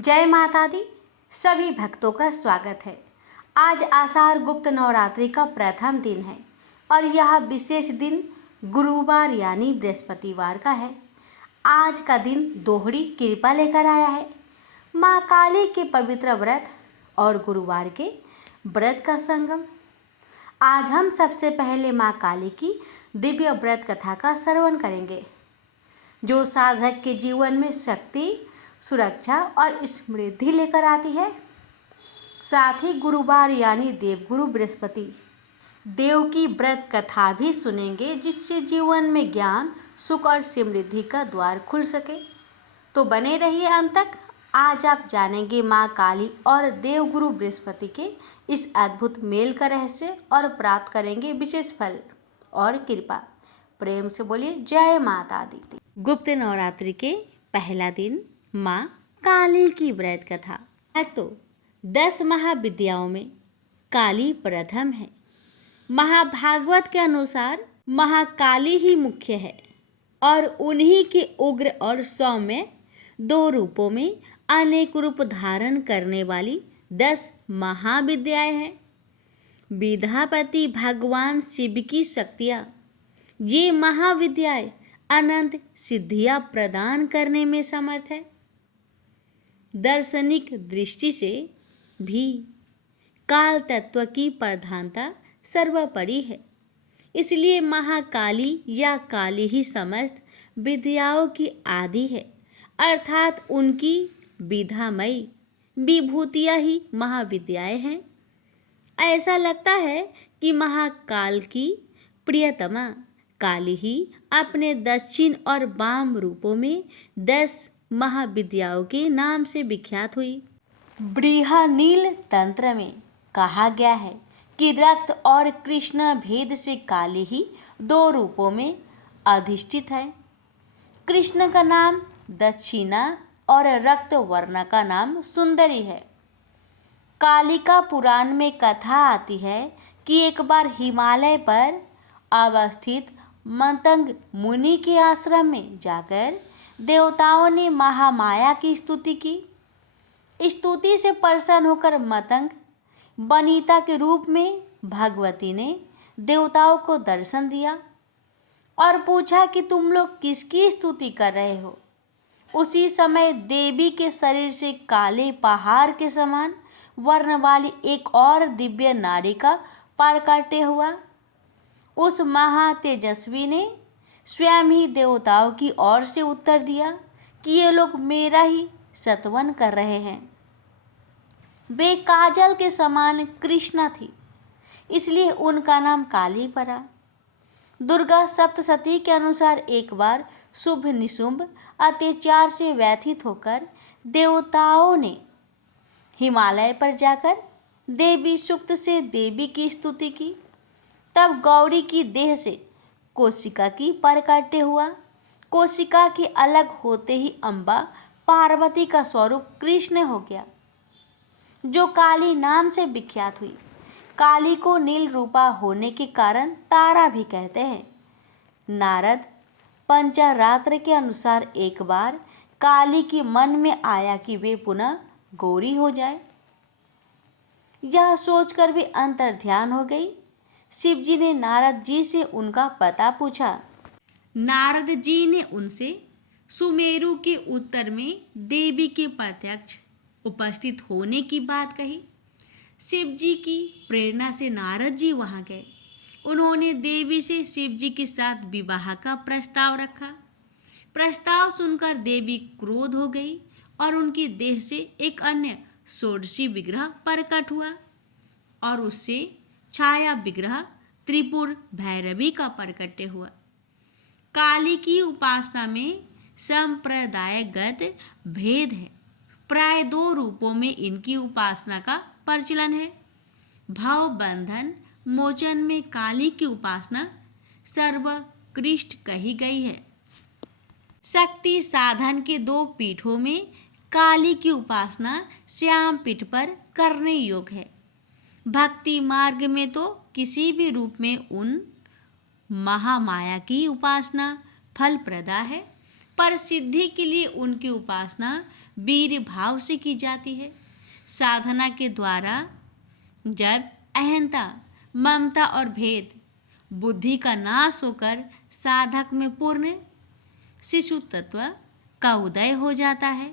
जय माता दी। सभी भक्तों का स्वागत है। आज आषाढ़ गुप्त नवरात्रि का प्रथम दिन है और यह विशेष दिन गुरुवार यानी बृहस्पतिवार का है। आज का दिन दोहरी कृपा लेकर आया है। माँ काली के पवित्र व्रत और गुरुवार के व्रत का संगम। आज हम सबसे पहले माँ काली की दिव्य व्रत कथा का श्रवण करेंगे, जो साधक के जीवन में शक्ति, सुरक्षा और समृद्धि लेकर आती है। साथ ही गुरुवार यानी देवगुरु बृहस्पति देव की व्रत कथा भी सुनेंगे, जिससे जीवन में ज्ञान, सुख और समृद्धि का द्वार खुल सके। तो बने रहिए अंत तक। आज आप जानेंगे माँ काली और देवगुरु बृहस्पति के इस अद्भुत मेल का रहस्य और प्राप्त करेंगे विशेष फल और कृपा। प्रेम से बोलिए जय माता दी। गुप्त नवरात्रि के पहला दिन माँ काली की व्रत कथा। तो 10 महाविद्याओं में काली प्रथम है। महाभागवत के अनुसार महाकाली ही मुख्य है और उन्हीं के उग्र और सौम्य 2 रूपों में अनेक रूप धारण करने वाली 10 महाविद्याएं हैं। विद्यापति भगवान शिव की शक्तियाँ, ये महाविद्याएं अनंत सिद्धियां प्रदान करने में समर्थ है। दार्शनिक दृष्टि से भी काल तत्व की प्रधानता सर्वोपरि है। इसलिए महाकाली या काली ही समस्त विद्याओं की आदि है, अर्थात उनकी विधामयी विभूतियाँ ही महाविद्याएं हैं। ऐसा लगता है कि महाकाल की प्रियतमा काली ही अपने दक्षिण और वाम रूपों में 10 महाविद्याओं के नाम से विख्यात हुई। बृहनील तंत्र में कहा गया है कि रक्त और कृष्ण भेद से काली ही 2 रूपों में अधिष्ठित है। कृष्ण का नाम दक्षिणा और रक्त वर्ण का नाम सुंदरी है। कालिका पुराण में कथा आती है कि एक बार हिमालय पर अवस्थित मतंग मुनि के आश्रम में जाकर देवताओं ने महामाया की स्तुति की। स्तुति से प्रसन्न होकर मतंग वनिता के रूप में भगवती ने देवताओं को दर्शन दिया और पूछा कि तुम लोग किसकी स्तुति कर रहे हो। उसी समय देवी के शरीर से काले पहाड़ के समान वर्ण वाली एक और दिव्य नारी का प्रकट हुआ। उस महातेजस्वी ने स्वयं ही देवताओं की ओर से उत्तर दिया कि ये लोग मेरा ही स्तवन कर रहे हैं। वे काजल के समान कृष्णा थी, इसलिए उनका नाम काली पड़ा। दुर्गा सप्तशती के अनुसार एक बार शुभ निशुंभ अत्याचार से व्यथित होकर देवताओं ने हिमालय पर जाकर देवी सूक्त से देवी की स्तुति की। तब गौरी की देह से कोशिका की प्रकट हुआ। कोशिका के अलग होते ही अम्बा पार्वती का स्वरूप कृष्ण हो गया, जो काली नाम से विख्यात हुई। काली को नील रूपा होने के कारण तारा भी कहते हैं। नारद पंचरात्र के अनुसार एक बार काली के मन में आया कि वे पुनः गौरी हो जाए। यह सोचकर वे अंतर्ध्यान हो गई। शिव जी ने नारद जी से उनका पता पूछा। नारद जी ने उनसे सुमेरु के उत्तर में देवी के प्रत्यक्ष उपस्थित होने की बात कही। शिव जी की प्रेरणा से नारद जी वहां गए। उन्होंने देवी से शिव जी के साथ विवाह का प्रस्ताव रखा। प्रस्ताव सुनकर देवी क्रोध हो गई और उनकी देह से एक अन्य षोडशी विग्रह प्रकट हुआ और उससे छाया विग्रह त्रिपुर भैरवी का प्रकट हुआ। काली की उपासना में संप्रदायगत भेद है। प्राय 2 रूपों में इनकी उपासना का प्रचलन है। भाव बंधन मोचन में काली की उपासना सर्वोत्कृष्ट कही गई है। शक्ति साधन के 2 पीठों में काली की उपासना श्याम पीठ पर करने योग्य है। भक्ति मार्ग में तो किसी भी रूप में उन महामाया की उपासना फलप्रदा है, पर सिद्धि के लिए उनकी उपासना वीर भाव से की जाती है। साधना के द्वारा जब अहंता, ममता और भेद बुद्धि का नाश होकर साधक में पूर्ण शिशु तत्व का उदय हो जाता है,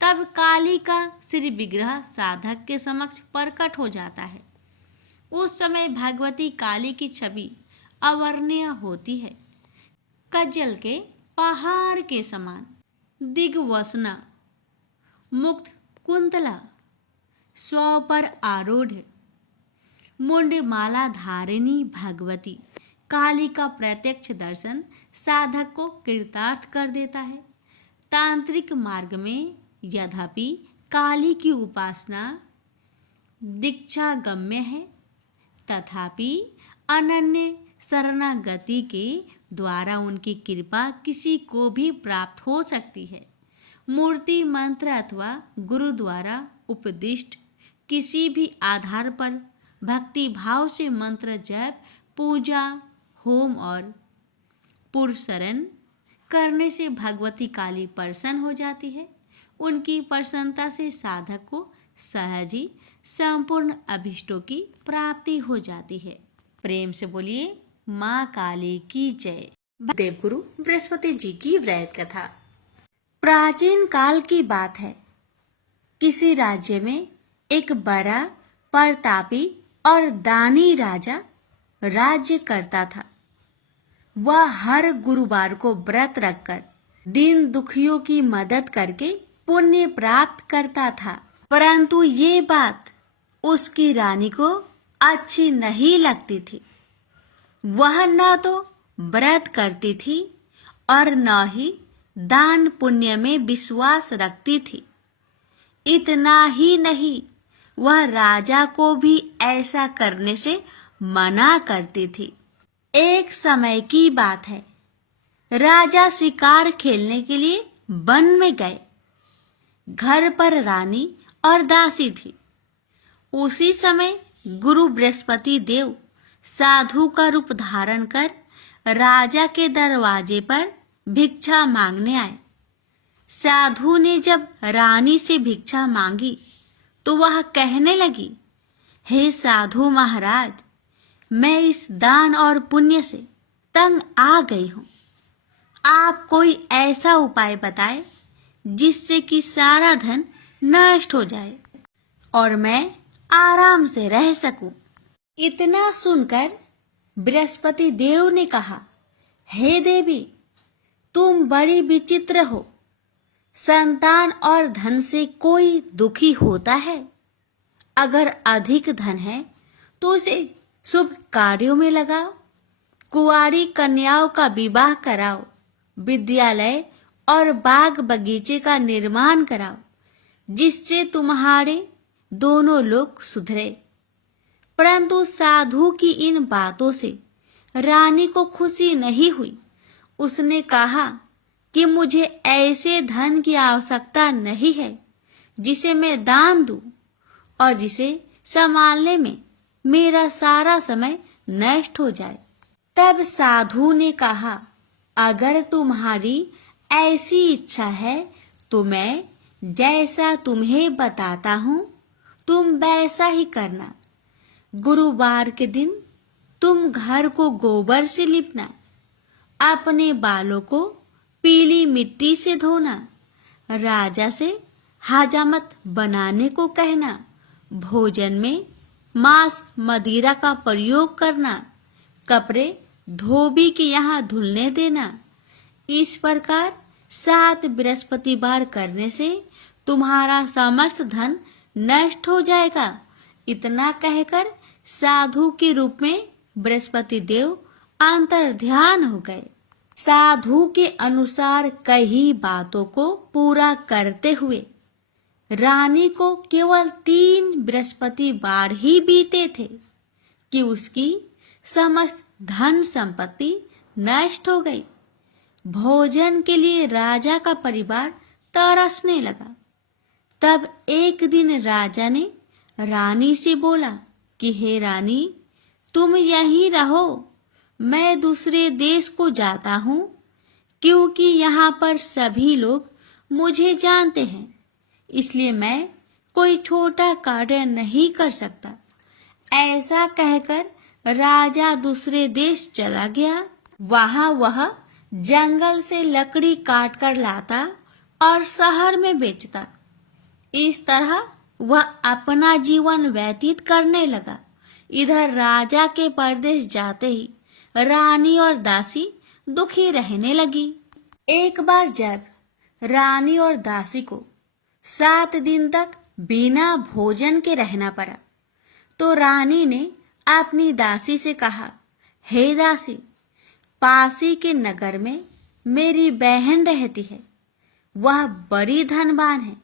तब काली का श्री विग्रह साधक के समक्ष प्रकट हो जाता है। उस समय भगवती काली की छवि अवर्णनीय होती है। कज्जल के पहाड़ के समान दिग्वसना, मुक्त कुंतला, स्व पर आरूढ़ मुंडमाला धारिणी भगवती काली का प्रत्यक्ष दर्शन साधक को कृतार्थ कर देता है। तांत्रिक मार्ग में यद्यपि काली की उपासना दीक्षा गम्य है, तथापि अनन्य शरणागति के द्वारा उनकी कृपा किसी को भी प्राप्त हो सकती है। मूर्ति मंत्र अथवा गुरु द्वारा उपदिष्ट किसी भी आधार पर भक्ति भाव से मंत्र जप, पूजा, होम और पुरस्रण करने से भगवती काली प्रसन्न हो जाती है। उनकी प्रसन्नता से साधक को सहज ही संपूर्ण अभिष्टों की प्राप्ति हो जाती है। प्रेम से बोलिए माँ काली की जय। देवगुरु बृहस्पति जी की व्रत कथा। प्राचीन काल की बात है। किसी राज्य में एक बड़ा प्रतापी और दानी राजा राज्य करता था। वह हर गुरुवार को व्रत रखकर दीन दुखियों की मदद करके पुण्य प्राप्त करता था। परंतु ये बात उसकी रानी को अच्छी नहीं लगती थी। वह न तो व्रत करती थी और न ही दान पुण्य में विश्वास रखती थी। इतना ही नहीं, वह राजा को भी ऐसा करने से मना करती थी। एक समय की बात है। राजा शिकार खेलने के लिए वन में गए। घर पर रानी और दासी थी। उसी समय गुरु बृहस्पति देव साधु का रूप धारण कर राजा के दरवाजे पर भिक्षा मांगने आए। साधु ने जब रानी से भिक्षा मांगी तो वह कहने लगी, हे साधु महाराज, मैं इस दान और पुण्य से तंग आ गई हूँ। आप कोई ऐसा उपाय बताए जिससे कि सारा धन नष्ट हो जाए और मैं आराम से रह सकूं। इतना सुनकर बृहस्पति देव ने कहा, हे देवी, तुम बड़ी विचित्र हो। संतान और धन से कोई दुखी होता है? अगर अधिक धन है तो उसे शुभ कार्यों में लगाओ, कुंवारी कन्याओं का विवाह कराओ, विद्यालय और बाग बगीचे का निर्माण कराओ, जिससे तुम्हारे दोनों लोग सुधरे। परंतु साधु की इन बातों से रानी को खुशी नहीं हुई। उसने कहा कि मुझे ऐसे धन की आवश्यकता नहीं है जिसे मैं दान दूं और जिसे संभालने में मेरा सारा समय नष्ट हो जाए। तब साधु ने कहा, अगर तुम्हारी ऐसी इच्छा है तो मैं जैसा तुम्हें बताता हूँ तुम वैसा ही करना। गुरुवार के दिन तुम घर को गोबर से लिपना, अपने बालों को पीली मिट्टी से धोना, राजा से हजामत बनाने को कहना, भोजन में मांस मदिरा का प्रयोग करना, कपड़े धोबी के यहाँ धुलने देना। इस प्रकार 7 बृहस्पतिवार करने से तुम्हारा समस्त धन नष्ट हो जाएगा। इतना कहकर साधु के रूप में बृहस्पति देव अंतर्ध्यान हो गए। साधु के अनुसार कई बातों को पूरा करते हुए रानी को केवल 3 बृहस्पतिवार ही बीते थे कि उसकी समस्त धन संपत्ति नष्ट हो गई। भोजन के लिए राजा का परिवार तरसने लगा। तब एक दिन राजा ने रानी से बोला कि हे रानी, तुम यहीं रहो, मैं दूसरे देश को जाता हूँ, क्योंकि यहाँ पर सभी लोग मुझे जानते हैं, इसलिए मैं कोई छोटा कार्य नहीं कर सकता। ऐसा कहकर राजा दूसरे देश चला गया। वहां वह जंगल से लकड़ी काट कर लाता और शहर में बेचता। इस तरह वह अपना जीवन व्यतीत करने लगा। इधर राजा के परदेश जाते ही रानी और दासी दुखी रहने लगी। एक बार जब रानी और दासी को 7 दिन तक बिना भोजन के रहना पड़ा, तो रानी ने अपनी दासी से कहा, हे दासी, पासी के नगर में मेरी बहन रहती है। वह बड़ी धनवान है,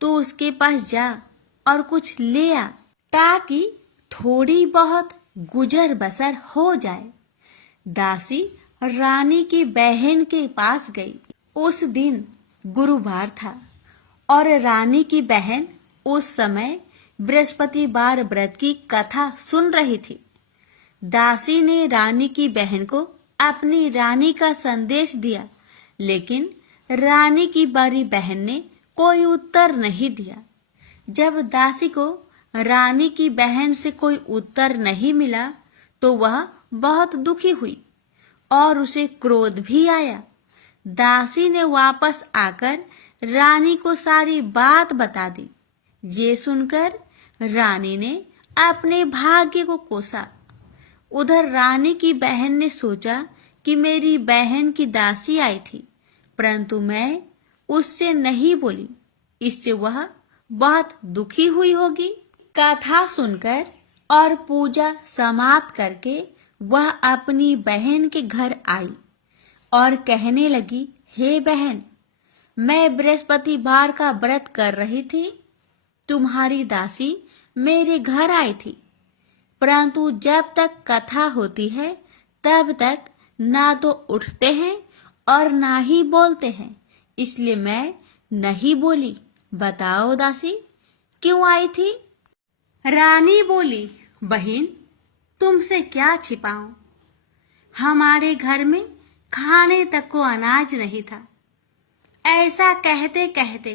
तो उसके पास जा और कुछ ले आ, ताकि थोड़ी बहुत गुजर बसर हो जाए। दासी रानी की बहन के पास गई। उस दिन गुरुवार था और रानी की बहन उस समय बृहस्पतिवार व्रत की कथा सुन रही थी। दासी ने रानी की बहन को अपनी रानी का संदेश दिया, लेकिन रानी की बड़ी बहन ने कोई उत्तर नहीं दिया। जब दासी को रानी की बहन से कोई उत्तर नहीं मिला, तो वह बहुत दुखी हुई और उसे क्रोध भी आया। दासी ने वापस आकर रानी को सारी बात बता दी। ये सुनकर रानी ने अपने भाग्य को कोसा। उधर रानी की बहन ने सोचा कि मेरी बहन की दासी आई थी, परंतु मैं उससे नहीं बोली, इससे वह बहुत दुखी हुई होगी। कथा सुनकर और पूजा समाप्त करके वह अपनी बहन के घर आई और कहने लगी, हे बहन, मैं बृहस्पतिवार का व्रत कर रही थी। तुम्हारी दासी मेरे घर आई थी, परंतु जब तक कथा होती है तब तक ना तो उठते हैं और ना ही बोलते हैं, इसलिए मैं नहीं बोली। बताओ दासी, क्यों आई थी? रानी बोली, बहन, तुमसे क्या छिपाऊं? हमारे घर में खाने तक को अनाज नहीं था। ऐसा कहते कहते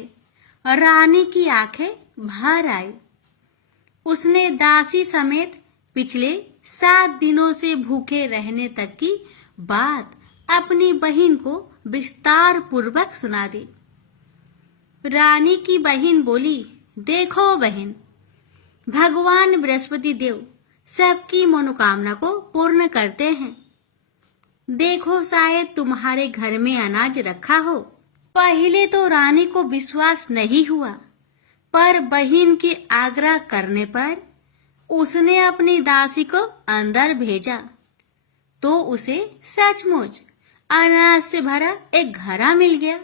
रानी की आंखें भर आई। उसने दासी समेत पिछले 7 दिनों से भूखे रहने तक की बात अपनी बहन को विस्तार पूर्वक सुना दी। रानी की बहन बोली, देखो बहन, भगवान बृहस्पति देव सबकी मनोकामना को पूर्ण करते हैं। देखो, शायद तुम्हारे घर में अनाज रखा हो। पहले तो रानी को विश्वास नहीं हुआ, पर बहन के आग्रह करने पर उसने अपनी दासी को अंदर भेजा, तो उसे सचमुच अनाज से भरा एक घड़ा मिल गया।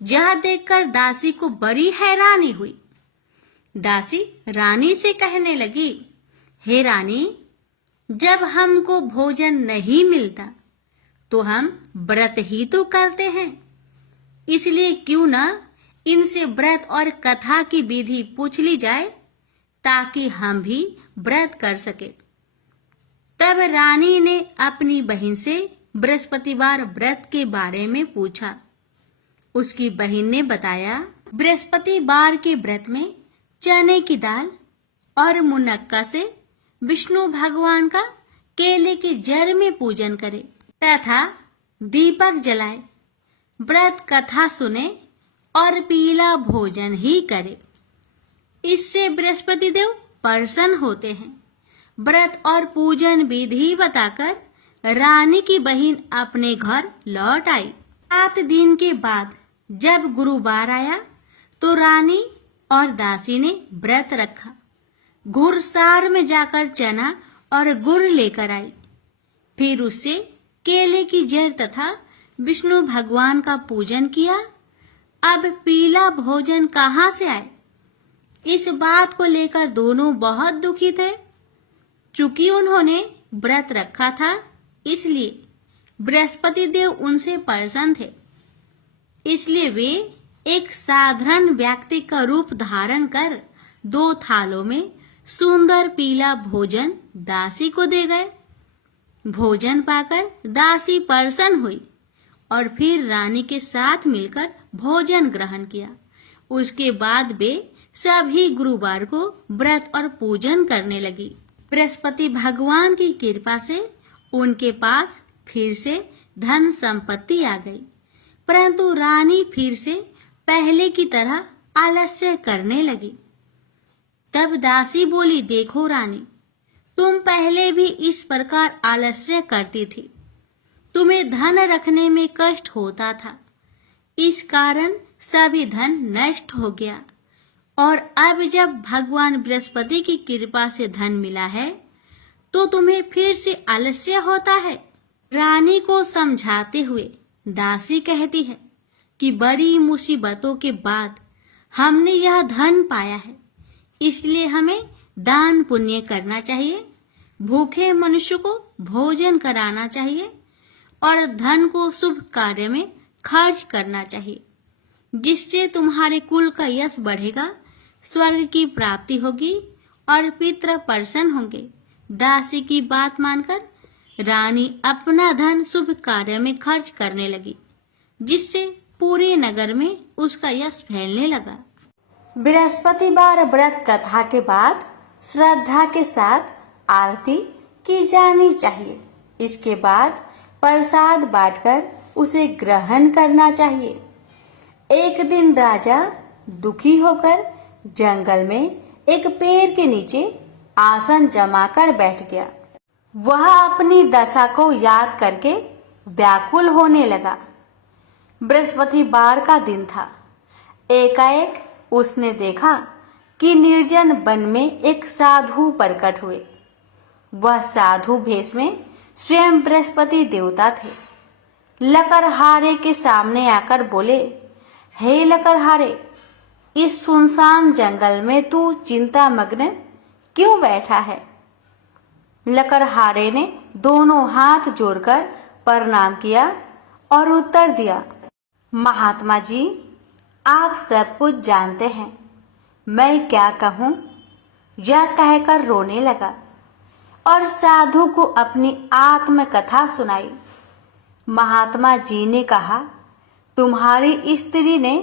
यह देखकर दासी को बड़ी हैरानी हुई। दासी रानी से कहने लगी, हे रानी, जब हमको भोजन नहीं मिलता तो हम व्रत ही तो करते हैं, इसलिए क्यों ना इनसे व्रत और कथा की विधि पूछ ली जाए, ताकि हम भी व्रत कर सके। तब रानी ने अपनी बहन से बृहस्पतिवार व्रत के बारे में पूछा। उसकी बहन ने बताया, बृहस्पतिवार के व्रत में चने की दाल और मुनक्का से विष्णु भगवान का केले के जड़ में पूजन करे तथा दीपक जलाए, व्रत कथा सुने और पीला भोजन ही करे। इससे बृहस्पति देव प्रसन्न होते हैं। व्रत और पूजन विधि बताकर रानी की बहन अपने घर लौट आई। 7 दिन के बाद जब गुरुवार आया तो रानी और दासी ने व्रत रखा। घुड़सार में जाकर चना और गुड़ लेकर आई। फिर उससे केले की जड़ तथा विष्णु भगवान का पूजन किया। अब पीला भोजन कहाँ से आए? इस बात को लेकर दोनों बहुत दुखी थे। चूंकि उन्होंने व्रत रखा था, इसलिए बृहस्पति देव उनसे प्रसन्न थे। इसलिए वे एक साधारण व्यक्ति का रूप धारण कर 2 थालों में सुंदर पीला भोजन दासी को दे गए। भोजन पाकर दासी प्रसन्न हुई और फिर रानी के साथ मिलकर भोजन ग्रहण किया। उसके बाद वे सभी गुरुवार को व्रत और पूजन करने लगी। बृहस्पति भगवान की कृपा से उनके पास फिर से धन संपत्ति आ गई, परंतु रानी फिर से पहले की तरह आलस्य करने लगी। तब दासी बोली, देखो रानी, तुम पहले भी इस प्रकार आलस्य करती थी। तुम्हें धन रखने में कष्ट होता था, इस कारण सभी धन नष्ट हो गया, और अब जब भगवान बृहस्पति की कृपा से धन मिला है तो तुम्हें फिर से आलस्य होता है। रानी को समझाते हुए दासी कहती है कि बड़ी मुसीबतों के बाद हमने यह धन पाया है, इसलिए हमें दान पुण्य करना चाहिए, भूखे मनुष्य को भोजन कराना चाहिए और धन को शुभ कार्य में खर्च करना चाहिए, जिससे तुम्हारे कुल का यश बढ़ेगा, स्वर्ग की प्राप्ति होगी और पितृ प्रसन्न होंगे। दासी की बात मानकर रानी अपना धन शुभ कार्य में खर्च करने लगी, जिससे पूरे नगर में उसका यश फैलने लगा। बृहस्पतिवार व्रत कथा के बाद श्रद्धा के साथ आरती की जानी चाहिए। इसके बाद प्रसाद बांटकर उसे ग्रहण करना चाहिए। एक दिन राजा दुखी होकर जंगल में एक पेड़ के नीचे आसन जमाकर बैठ गया। वह अपनी दशा को याद करके व्याकुल होने लगा। बृहस्पतिवार का दिन था। एकाएक उसने देखा कि निर्जन वन में एक साधु प्रकट हुए। वह साधु भेष में स्वयं बृहस्पति देवता थे। लकड़हारे के सामने आकर बोले, हे लकड़हारे, इस सुनसान जंगल में तू चिंता मग्न क्यों बैठा है? लकड़हारे ने दोनों हाथ जोड़कर प्रणाम किया और उत्तर दिया, महात्मा जी, आप सब कुछ जानते हैं, मैं क्या कहूँ? यह कहकर रोने लगा और साधु को अपनी आत्मकथा सुनाई। महात्मा जी ने कहा, तुम्हारी स्त्री ने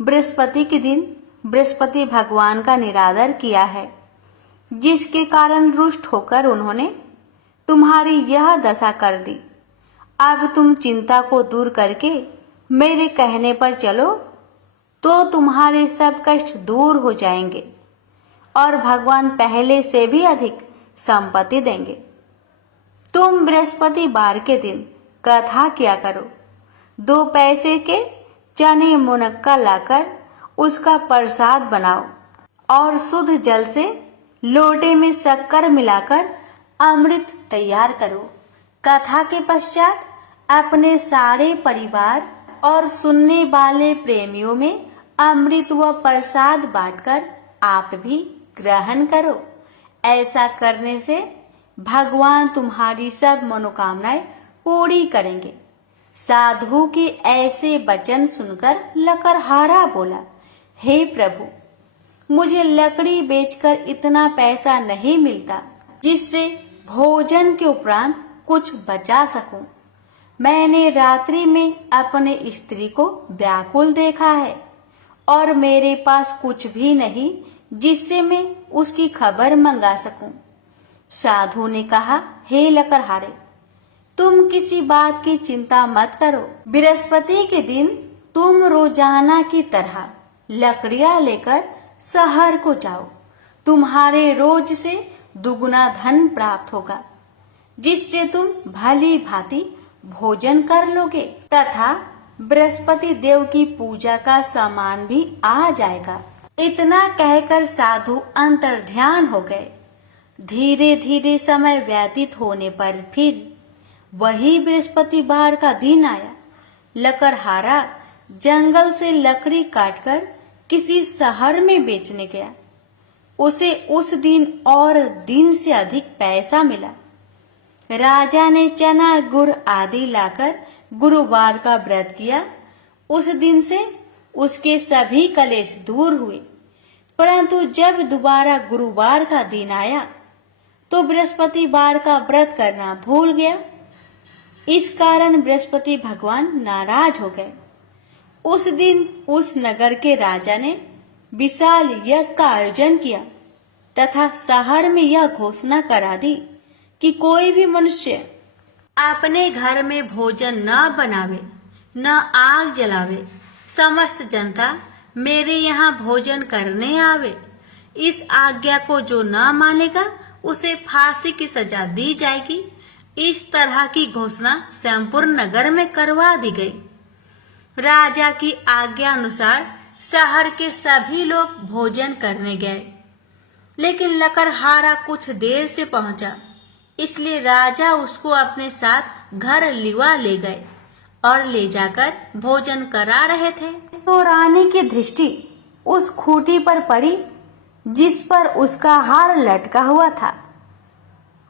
बृहस्पति के दिन बृहस्पति भगवान का निरादर किया है, जिसके कारण रुष्ट होकर उन्होंने तुम्हारी यह दशा कर दी। अब तुम चिंता को दूर करके मेरे कहने पर चलो तो तुम्हारे सब कष्ट दूर हो जाएंगे और भगवान पहले से भी अधिक संपत्ति देंगे। तुम बृहस्पतिवार के दिन कथा किया करो। 2 पैसे के चने मुनक्का लाकर उसका प्रसाद बनाओ और शुद्ध जल से लोटे में शक्कर मिलाकर अमृत तैयार करो। कथा के पश्चात अपने सारे परिवार और सुनने वाले प्रेमियों में अमृत व प्रसाद बांटकर आप भी ग्रहण करो। ऐसा करने से भगवान तुम्हारी सब मनोकामनाएं पूरी करेंगे। साधु के ऐसे वचन सुनकर लकड़हारा बोला, हे प्रभु, मुझे लकड़ी बेचकर इतना पैसा नहीं मिलता जिससे भोजन के उपरांत कुछ बचा सकूं। मैंने रात्रि में अपने स्त्री को व्याकुल देखा है और मेरे पास कुछ भी नहीं जिससे मैं उसकी खबर मंगा सकूं। साधु ने कहा, हे लकड़हारे, तुम किसी बात की चिंता मत करो। बृहस्पति के दिन तुम रोजाना की तरह लकड़ियां लेकर शहर को जाओ। तुम्हारे रोज से दुगुना धन प्राप्त होगा, जिससे तुम भली भांति भोजन कर लोगे तथा बृहस्पति देव की पूजा का सामान भी आ जाएगा। इतना कहकर साधु अंतर्ध्यान हो गए। धीरे धीरे समय व्यतीत होने पर फिर वही बृहस्पतिवार का दिन आया। लकड़हारा जंगल से लकड़ी काटकर किसी शहर में बेचने गया। उसे उस दिन और दिन से अधिक पैसा मिला। राजा ने चना गुड़ आदि लाकर गुरुवार का व्रत किया। उस दिन से उसके सभी कलेश दूर हुए। परंतु जब दोबारा गुरुवार का दिन आया तो बृहस्पतिवार का व्रत करना भूल गया। इस कारण बृहस्पति भगवान नाराज हो गए। उस दिन उस नगर के राजा ने विशाल यज्ञ का आयोजन किया तथा शहर में यह घोषणा करा दी कि कोई भी मनुष्य अपने घर में भोजन न बनावे, न आग जलावे। समस्त जनता मेरे यहाँ भोजन करने आवे। इस आज्ञा को जो न मानेगा उसे फांसी की सजा दी जाएगी। इस तरह की घोषणा संपूर्ण नगर में करवा दी गई। राजा की आज्ञा अनुसार शहर के सभी लोग भोजन करने गए, लेकिन लकड़हारा कुछ देर से पहुंचा, इसलिए राजा उसको अपने साथ घर लिवा ले गए और ले जाकर भोजन करा रहे थे। तो रानी की दृष्टि उस खूंटी पर पड़ी जिस पर उसका हार लटका हुआ था।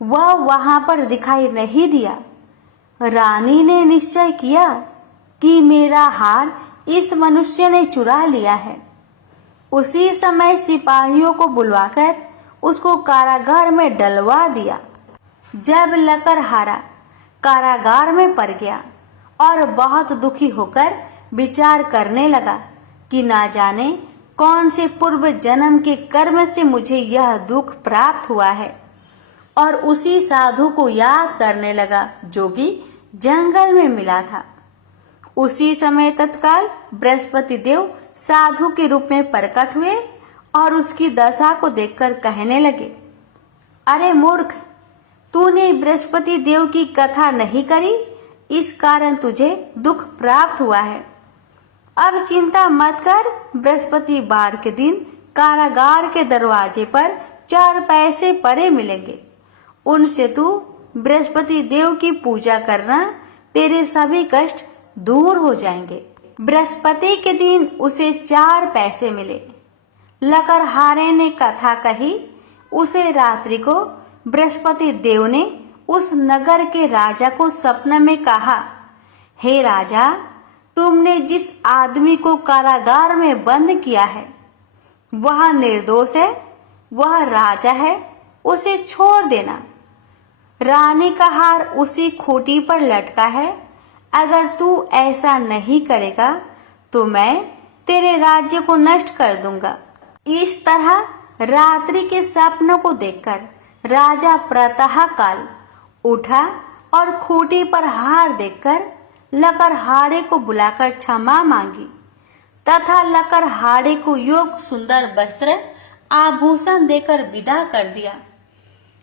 वह वहां पर दिखाई नहीं दिया। रानी ने निश्चय किया कि मेरा हार इस मनुष्य ने चुरा लिया है। उसी समय सिपाहियों को बुलवाकर उसको कारागार में डलवा दिया। जब लकड़हारा कारागार में पड़ गया और बहुत दुखी होकर विचार करने लगा कि ना जाने कौन से पूर्व जन्म के कर्म से मुझे यह दुख प्राप्त हुआ है, और उसी साधु को याद करने लगा जो कि जंगल में मिला था। उसी समय तत्काल बृहस्पति देव साधु के रूप में प्रकट हुए और उसकी दशा को देखकर कहने लगे, अरे मूर्ख, तूने बृहस्पति देव की कथा नहीं करी, इस कारण तुझे दुख प्राप्त हुआ है। अब चिंता मत कर। बृहस्पतिवार के दिन कारागार के दरवाजे पर 4 पैसे पड़े मिलेंगे। उनसे तू बृहस्पति देव की पूजा करना, तेरे सभी कष्ट दूर हो जाएंगे। बृहस्पति के दिन उसे 4 पैसे मिले। लकड़हारे ने कथा कही। उसे रात्रि को बृहस्पति देव ने उस नगर के राजा को सपने में कहा, हे राजा, तुमने जिस आदमी को कारागार में बंद किया है वह निर्दोष है, वह राजा है, उसे छोड़ देना। रानी का हार उसी खूंटी पर लटका है। अगर तू ऐसा नहीं करेगा तो मैं तेरे राज्य को नष्ट कर दूंगा। इस तरह रात्रि के सपनों को देखकर राजा प्रातः काल उठा और खूंटी पर हार देखकर लकड़हारे को बुलाकर क्षमा मांगी तथा लकड़हारे को योग सुंदर वस्त्र आभूषण देकर विदा कर दिया।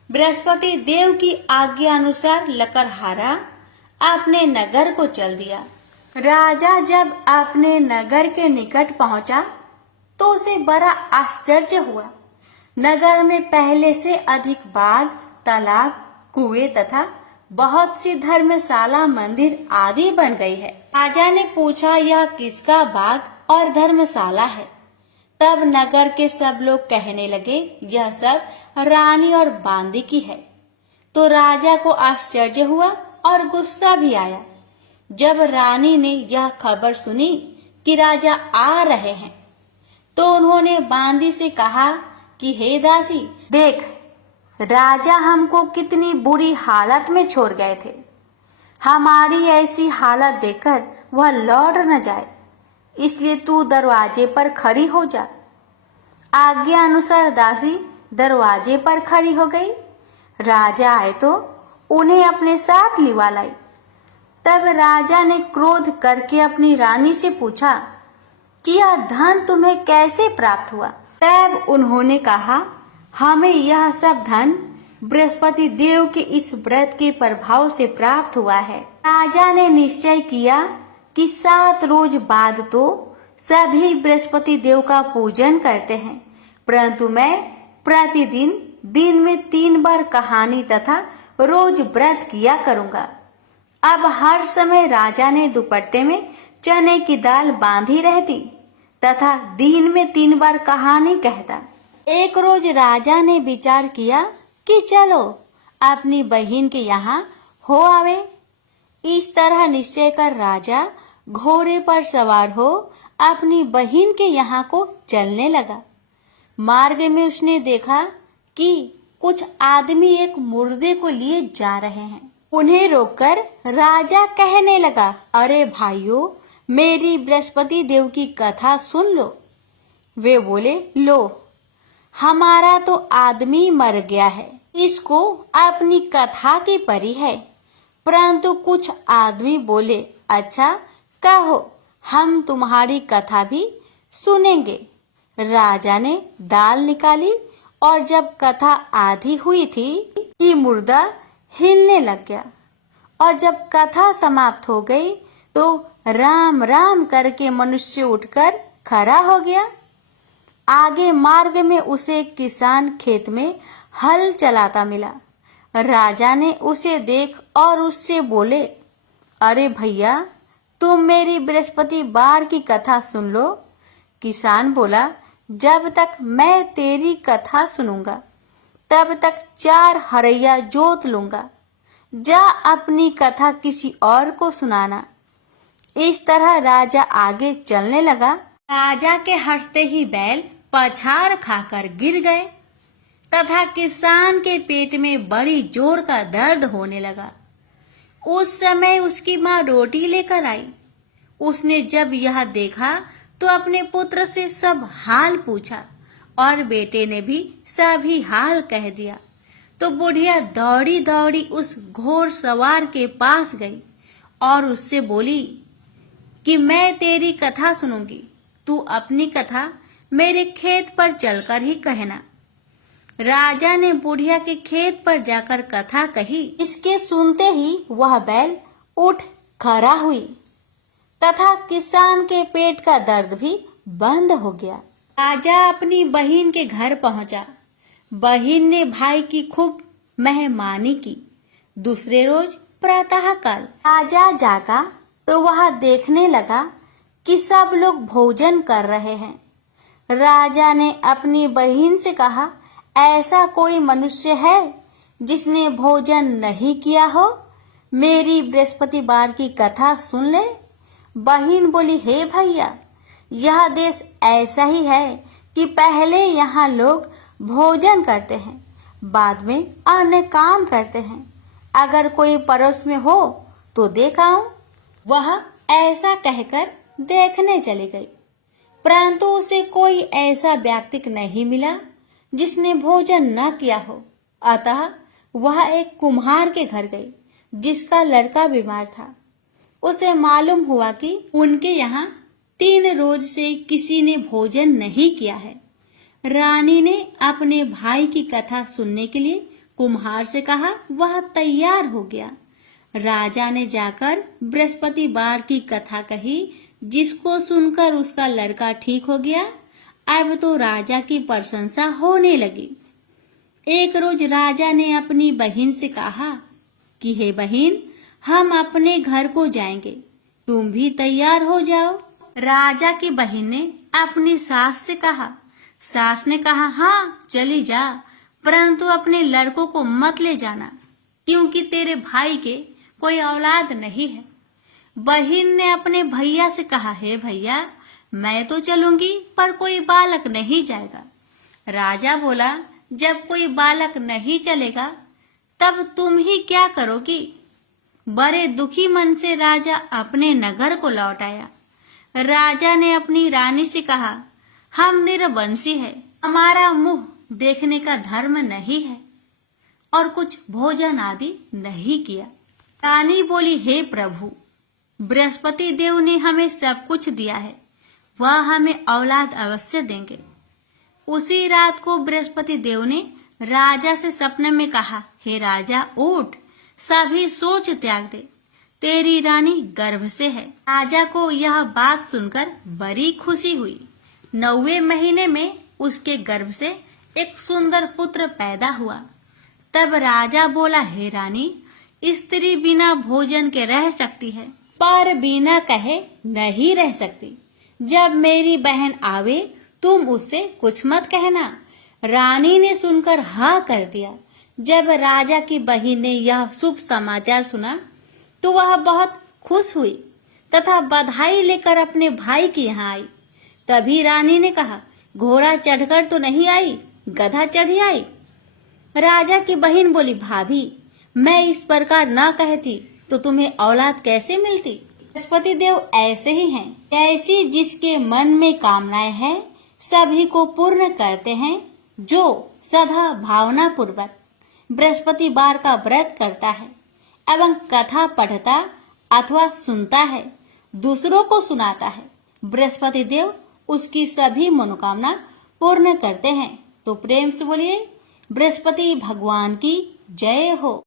बृहस्पति देव की आज्ञा अनुसार लकड़हारा अपने नगर को चल दिया। राजा जब अपने नगर के निकट पहुंचा तो उसे बड़ा आश्चर्य हुआ। नगर में पहले से अधिक बाग, तालाब, कुएं तथा बहुत सी धर्मशाला, मंदिर आदि बन गई है। राजा ने पूछा, यह किसका बाग और धर्मशाला है? तब नगर के सब लोग कहने लगे, यह सब रानी और बांदी की है। तो राजा को आश्चर्य हुआ और गुस्सा भी आया। जब रानी ने यह खबर सुनी कि राजा आ रहे हैं तो उन्होंने बांदी से कहा कि हे दासी, देख, राजा हमको कितनी बुरी हालत में छोड़ गए थे। हमारी ऐसी हालत देखकर वह लौट न जाए, इसलिए तू दरवाजे पर खड़ी हो जा। आज्ञा अनुसार दासी दरवाजे पर खड़ी हो गई। राजा आए तो उन्हें अपने साथ लिवा लाई। तब राजा ने क्रोध करके अपनी रानी से पूछा कि यह धन तुम्हें कैसे प्राप्त हुआ? तब उन्होंने कहा, हमें यह सब धन बृहस्पति देव के इस व्रत के प्रभाव से प्राप्त हुआ है। राजा ने निश्चय किया कि 7 रोज बाद तो सभी बृहस्पति देव का पूजन करते हैं, परंतु मैं प्रतिदिन दिन में 3 बार कहानी तथा रोज व्रत किया करूंगा। अब हर समय राजा ने दुपट्टे में चने की दाल बांधी रहती तथा दिन में 3 बार कहानी कहता। एक रोज राजा ने विचार किया कि चलो अपनी बहन के यहाँ हो आवे। इस तरह निश्चय कर राजा घोड़े पर सवार हो अपनी बहन के यहाँ को चलने लगा। मार्ग में उसने देखा कि कुछ आदमी एक मुर्दे को लिए जा रहे हैं। उन्हें रोककर राजा कहने लगा, अरे भाइयों, मेरी बृहस्पति देव की कथा सुन लो। वे बोले, लो, हमारा तो आदमी मर गया है, इसको अपनी कथा की परी है। परंतु कुछ आदमी बोले, अच्छा कहो, हम तुम्हारी कथा भी सुनेंगे। राजा ने दाल निकाली और जब कथा आधी हुई थी कि मुर्दा हिलने लग गया, और जब कथा समाप्त हो गई तो राम राम करके मनुष्य उठकर खड़ा हो गया। आगे मार्ग में उसे किसान खेत में हल चलाता मिला। राजा ने उसे देख और उससे बोले, अरे भैया, तुम मेरी बृहस्पति बार की कथा सुन लो। किसान बोला, जब तक मैं तेरी कथा सुनूंगा तब तक 4 हरैया जोत लूंगा। जा अपनी कथा किसी और को सुनाना। इस तरह राजा आगे चलने लगा। राजा के हंसते ही बैल पछाड़ खाकर गिर गए तथा किसान के पेट में बड़ी जोर का दर्द होने लगा। उस समय उसकी माँ रोटी लेकर आई। उसने जब यह देखा तो अपने पुत्र से सब हाल पूछा और बेटे ने भी सभी हाल कह दिया। तो बुढ़िया दौड़ी दौड़ी उस घोड़ सवार के पास गई और उससे बोली कि मैं तेरी कथा सुनूंगी, तू अपनी कथा मेरे खेत पर चलकर ही कहना। राजा ने बुढ़िया के खेत पर जाकर कथा कही। इसके सुनते ही वह बैल उठ खड़ा हुई तथा किसान के पेट का दर्द भी बंद हो गया। राजा अपनी बहन के घर पहुंचा। बहन ने भाई की खूब मेहमानी की। दूसरे रोज प्रातःकाल राजा जागा तो वह देखने लगा कि सब लोग भोजन कर रहे हैं। राजा ने अपनी बहन से कहा, ऐसा कोई मनुष्य है जिसने भोजन नहीं किया हो? मेरी बृहस्पति बार की कथा सुन ले। बहन बोली, हे भैया, यह देश ऐसा ही है कि पहले यहाँ लोग भोजन करते हैं, बाद में अन्य काम करते हैं। अगर कोई पड़ोस में हो तो देख आऊं। वह ऐसा कहकर देखने चली गई, परंतु उसे कोई ऐसा व्यक्ति नहीं मिला जिसने भोजन न किया हो। अतः वह एक कुम्हार के घर गई जिसका लड़का बीमार था। उसे मालूम हुआ कि उनके यहाँ 3 रोज से किसी ने भोजन नहीं किया है। रानी ने अपने भाई की कथा सुनने के लिए कुम्हार से कहा। वह तैयार हो गया। राजा ने जाकर बृहस्पति बार की कथा कही, जिसको सुनकर उसका लड़का ठीक हो गया। अब तो राजा की प्रशंसा होने लगी। एक रोज राजा ने अपनी बहन से कहा कि हे बहन, हम अपने घर को जाएंगे, तुम भी तैयार हो जाओ। राजा की बहन ने अपनी सास से कहा। सास ने कहा, हाँ चली जा, परंतु अपने लड़कों को मत ले जाना, क्योंकि तेरे भाई के कोई औलाद नहीं है। बहन ने अपने भैया से कहा, हे भैया, मैं तो चलूंगी पर कोई बालक नहीं जाएगा। राजा बोला, जब कोई बालक नहीं चलेगा तब तुम ही क्या करोगी? बड़े दुखी मन से राजा अपने नगर को लौट आया। राजा ने अपनी रानी से कहा, हम निरवंशी है, हमारा मुंह देखने का धर्म नहीं है और कुछ भोजन आदि नहीं किया। रानी बोली, हे प्रभु, बृहस्पति देव ने हमें सब कुछ दिया है, वह हमें औलाद अवश्य देंगे। उसी रात को बृहस्पति देव ने राजा से सपने में कहा, हे राजा, उठ, सभी सोच त्याग दे, तेरी रानी गर्भ से है। राजा को यह बात सुनकर बड़ी खुशी हुई। 9वें महीने में उसके गर्भ से एक सुंदर पुत्र पैदा हुआ। तब राजा बोला, हे रानी, स्त्री बिना भोजन के रह सकती है, पर बिना कहे नहीं रह सकती। जब मेरी बहन आवे तुम उससे कुछ मत कहना। रानी ने सुनकर हाँ कर दिया। जब राजा की बहन ने यह शुभ समाचार सुना तो वह बहुत खुश हुई तथा बधाई लेकर अपने भाई के यहाँ आई। तभी रानी ने कहा, घोड़ा चढ़कर तो नहीं आई, गधा चढ़ी आई। राजा की बहन बोली, भाभी, मैं इस प्रकार न कहती तो तुम्हें औलाद कैसे मिलती? बृहस्पति देव ऐसे ही हैं, ऐसी जिसके मन में कामनाएं हैं सभी को पूर्ण करते हैं। जो सदा भावना पूर्वक बृहस्पतिवार का व्रत करता है एवं कथा पढ़ता अथवा सुनता है, दूसरों को सुनाता है, बृहस्पति देव उसकी सभी मनोकामना पूर्ण करते हैं। तो प्रेम से बोलिए बृहस्पति भगवान की जय हो।